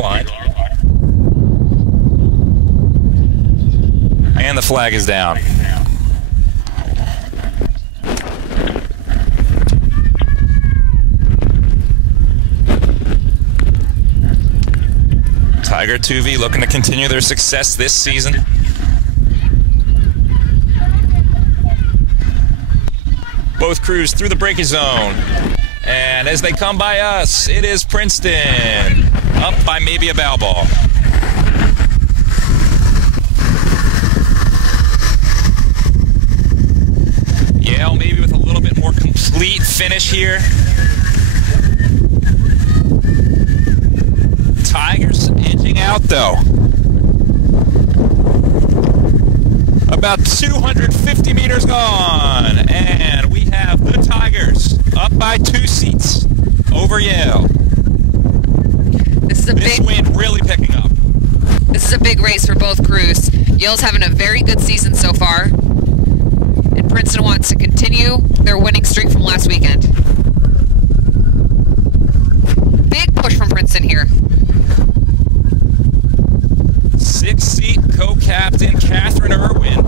line. And the flag is down. Tiger 2V looking to continue their success this season. Both crews through the braking zone. And as they come by us, it is Princeton, up by maybe a bow ball. Yale maybe with a little bit more complete finish here. Tigers edging out though. About 250 meters gone, and we have the Tigers up by 2 seats over Yale. This wind really picking up. This is a big race for both crews. Yale's having a very good season so far, and Princeton wants to continue their winning streak from last weekend. Big push from Princeton here. 6-seat co-captain Catherine Irwin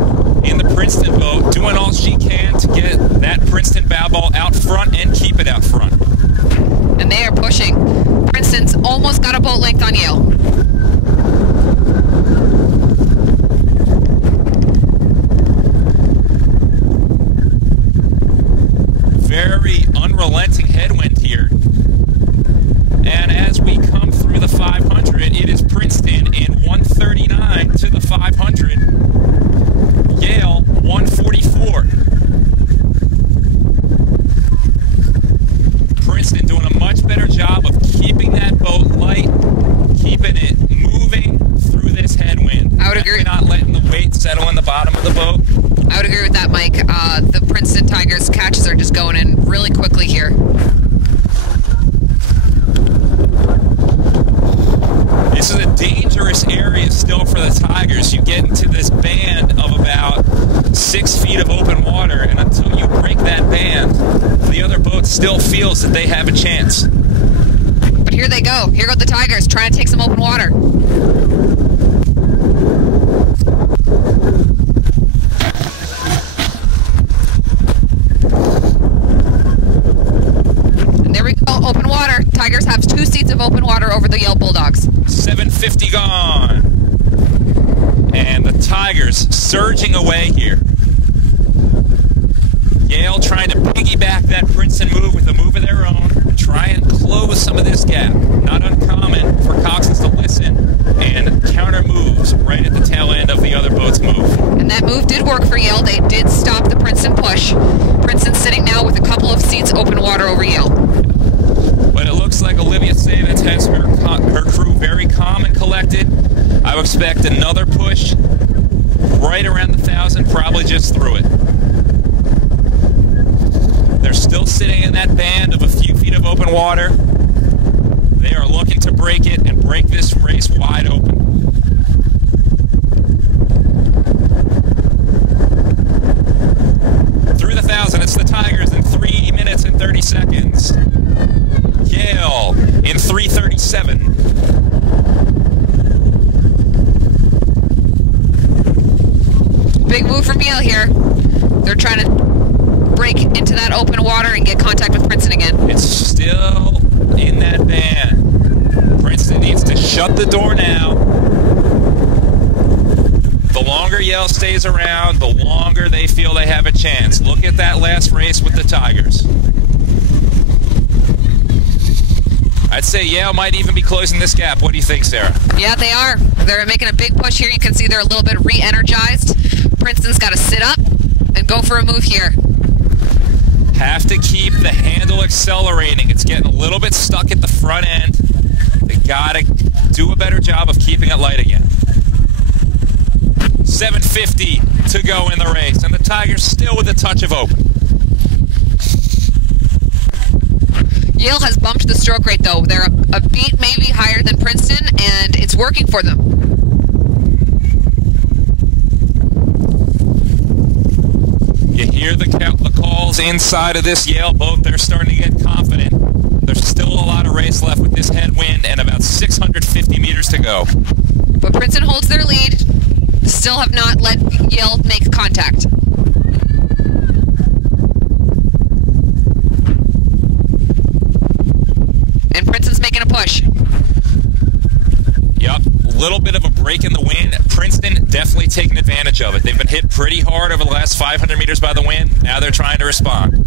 in the Princeton boat, doing all she can to get that Princeton bow ball out front and keep it out front. And they are pushing. Princeton's almost got a boat length on Yale. Very unrelenting headwind here. And as we come through the 500, it is Princeton in 139 to the 500. Yale 144. Princeton doing a much better job of keeping that boat light, keeping it moving through this headwind. I would agree. Not letting the weight settle in the bottom of the boat. I would agree with that, Mike. The Princeton Tigers catches are just going in really quickly here. This is a dangerous area still for the Tigers. You get into this band of about 6 feet of open water, and until you break that band, the other boat still feels that they have a chance. But here they go. Here go the Tigers trying to take some open water. And there we go, open water. Tigers have 2 seats of open water over the Yale Bulldogs. 750 gone. And the Tigers surging away here. Yale trying to piggyback that Princeton move with a move of their own and try and close some of this gap. Not uncommon for coxswains to listen and counter moves right at the tail end of the other boat's move. And that move did work for Yale. They did stop the Princeton push. Princeton sitting now with a couple of seats open water over Yale. But it looks like Olivia Savitz has her crew very calm and collected. I would expect another push right around the 1,000, probably just through it. They're still sitting in that band of a few feet of open water. They are looking to break it and break this race wide open. Through the 1,000, it's the Tigers in 3 minutes and 30 seconds. Yale in 3:37. Big move from Yale here. They're trying to break into that open water and get contact with Princeton again. It's still in that band. Princeton needs to shut the door now. The longer Yale stays around, the longer they feel they have a chance. Look at that last race with the Tigers. I'd say Yale might even be closing this gap. What do you think, Sarah? Yeah, they are. They're making a big push here. You can see they're a little bit re-energized. Princeton's got to sit up and go for a move here. Have to keep the handle accelerating. It's getting a little bit stuck at the front end. They got to do a better job of keeping it light again. 7:50 to go in the race, and the Tigers still with a touch of open. Yale has bumped the stroke rate, though. They're a beat maybe higher than Princeton, and it's working for them. You hear the calls inside of this Yale boat. They're starting to get confident. There's still a lot of race left with this headwind and about 650 meters to go. But Princeton holds their lead. Still have not let Yale make contact. And Princeton's making a push. Yep, a little bit of a break in the wind. Princeton definitely taking advantage of it. They've been hit pretty hard over the last 500 meters by the wind. Now they're trying to respond.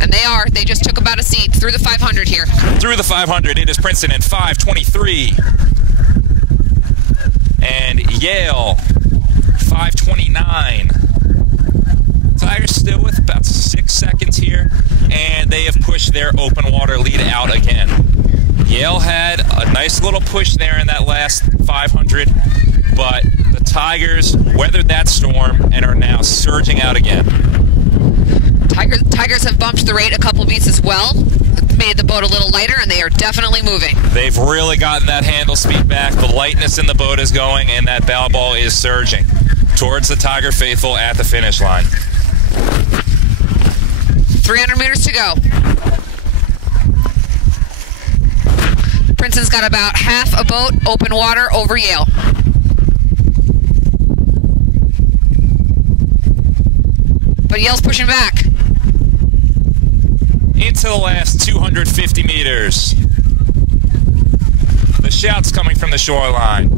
And they are. They just took about a seat through the 500 here. Through the 500, it is Princeton in 5:23. And Yale, 5:29. Tigers still with about 6 seconds here, and they have pushed their open water lead out again. Yale had a nice little push there in that last 500, but the Tigers weathered that storm and are now surging out again. Tigers have bumped the rate a couple beats as well. Made the boat a little lighter, and they are definitely moving. They've really gotten that handle speed back. The lightness in the boat is going, and that bow ball is surging towards the Tiger faithful at the finish line. 300 meters to go. Princeton's got about half a boat open water over Yale. But Yale's pushing back. Into the last 250 meters. The shout's coming from the shoreline.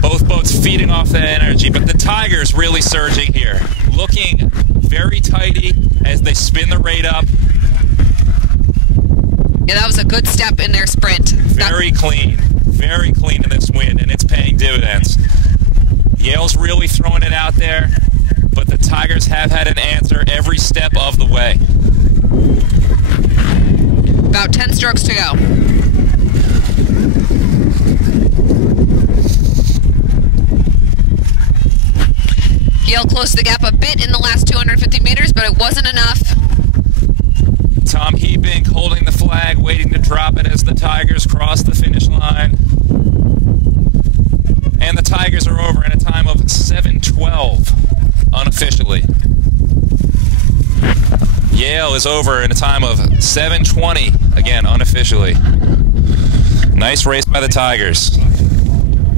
Both boats feeding off that energy, but the Tigers really surging here. Looking very tighty as they spin the rate up. Yeah, that was a good step in their sprint. Very clean in this wind, and it's paying dividends. Yale's really throwing it out there, but the Tigers have had an answer every step of the way. About 10 strokes to go. Yale closed the gap a bit in the last 250 meters, but it wasn't enough. Tom Heaping holding the flag, waiting to drop it as the Tigers cross the finish line. And the Tigers are over in a time of 7:12, unofficially. Yale is over in a time of 7:20, again, unofficially. Nice race by the Tigers.